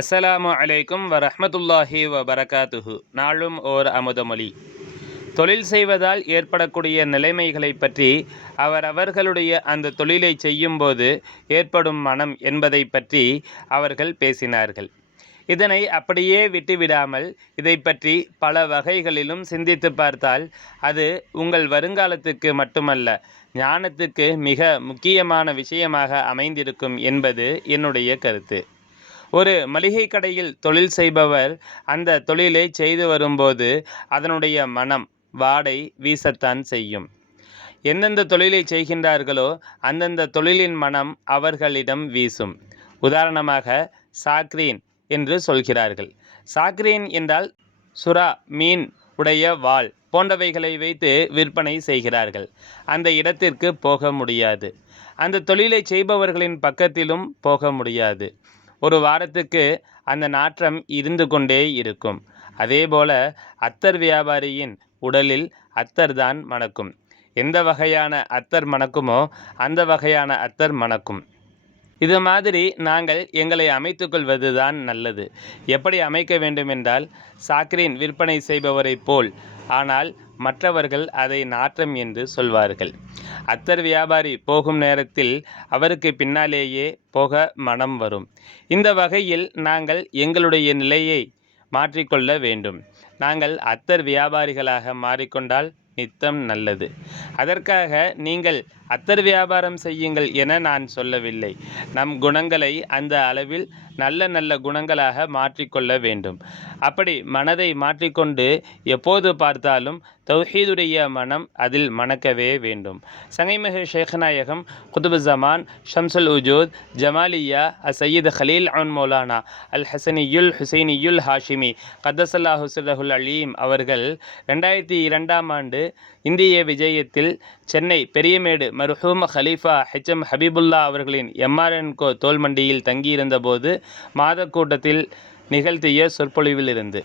அஸ்ஸலாமு அலைக்கும் வரஹ்மத்துல்லாஹி வபரகாத்துஹு. நாளும் ஓர் அமுதமொழி. தொழில் செய்வதால் ஏற்படக்கூடிய நிலைமைகளை பற்றி அவர்களுடைய அந்த தொழிலை செய்யும்போது ஏற்படும் மனம் என்பதை பற்றி அவர்கள் பேசினார்கள். இதனை அப்படியே விட்டுவிடாமல் இதை பற்றி பல வகைகளிலும் சிந்தித்து பார்த்தால் அது உங்கள் வருங்காலத்துக்கு மட்டுமல்ல, ஞானத்துக்கு மிக முக்கியமான விஷயமாக அமைந்திருக்கும் என்பது என்னுடைய கருத்து. ஒரு மளிகை கடையில் தொழில் செய்பவர் அந்த தொழிலை செய்து வரும்போது அதனுடைய மனம் வாடை வீசத்தான் செய்யும். எந்தெந்த தொழிலை செய்கின்றார்களோ அந்தந்த தொழிலின் மனம் அவர்களிடம் வீசும். உதாரணமாக சாக்ரீன் என்று சொல்கிறார்கள். சாக்ரீன் என்றால் சுறா, மீன் உடைய வாள் போன்றவைகளை வைத்து விற்பனை செய்கிறார்கள். அந்த இடத்திற்கு போக முடியாது. அந்த தொழிலை செய்பவர்களின் பக்கத்திலும் போக முடியாது. ஒரு வாரத்துக்கு அந்த நாற்றம் இருந்து கொண்டே இருக்கும். அதேபோல அத்தர் வியாபாரியின் உடலில் அத்தர் தான் மணக்கும். எந்த வகையான அத்தர் மணக்குமோ அந்த வகையான அத்தர் மணக்கும். இது மாதிரி நாங்கள் எங்களை அமைத்து கொள்வது தான் நல்லது. எப்படி அமைக்க வேண்டும் என்றால், சாக்ரீன் விற்பனை செய்பவரை போல், ஆனால் மற்றவர்கள் அதை நாற்றம் என்று சொல்வார்கள். அத்தர் வியாபாரி போகும் நேரத்தில் அவருக்கு பின்னாலேயே போக மனம் வரும். இந்த வகையில் நாங்கள் எங்களுடைய நிலையை மாற்றிக்கொள்ள வேண்டும். நாங்கள் அத்தர் வியாபாரிகளாக மாறிக்கொண்டால் நித்தம் நல்லது. அதற்காக நீங்கள் அத்தர் வியாபாரம் செய்யுங்கள் என நான் சொல்லவில்லை. நம் குணங்களை அந்த அளவில் நல்ல நல்ல குணங்களாக மாற்றிக்கொள்ள வேண்டும். அப்படி மனதை மாற்றிக்கொண்டு எப்போது பார்த்தாலும் தௌஹீதுடைய மனம் அதில் மணக்கவே வேண்டும். சங்கைமிகு ஷேக்நாயகம் குதுபு ஜமான் ஷம்சுல் உஜூத் ஜமாலியா சையீத் ஹலீல் அன் மௌலானா அல் ஹசனியுல் ஹுசைனியுல் ஹாஷிமி கத்தசல்லாஹு சிர்ரஹுல் அலீம் அவர்கள் 2002ஆம் ஆண்டு இந்திய விஜயத்தில் சென்னை பெரியமேடு மர்ஹூம் ஹலீஃபா ஹெச்எம் ஹபீபுல்லா அவர்களின் எம்ஆர்என்கோ தோல்மண்டியில் தங்கியிருந்த போது மாத கூட்டத்தில் நிகழ்த்திய சொற்பொழிவிலிருந்து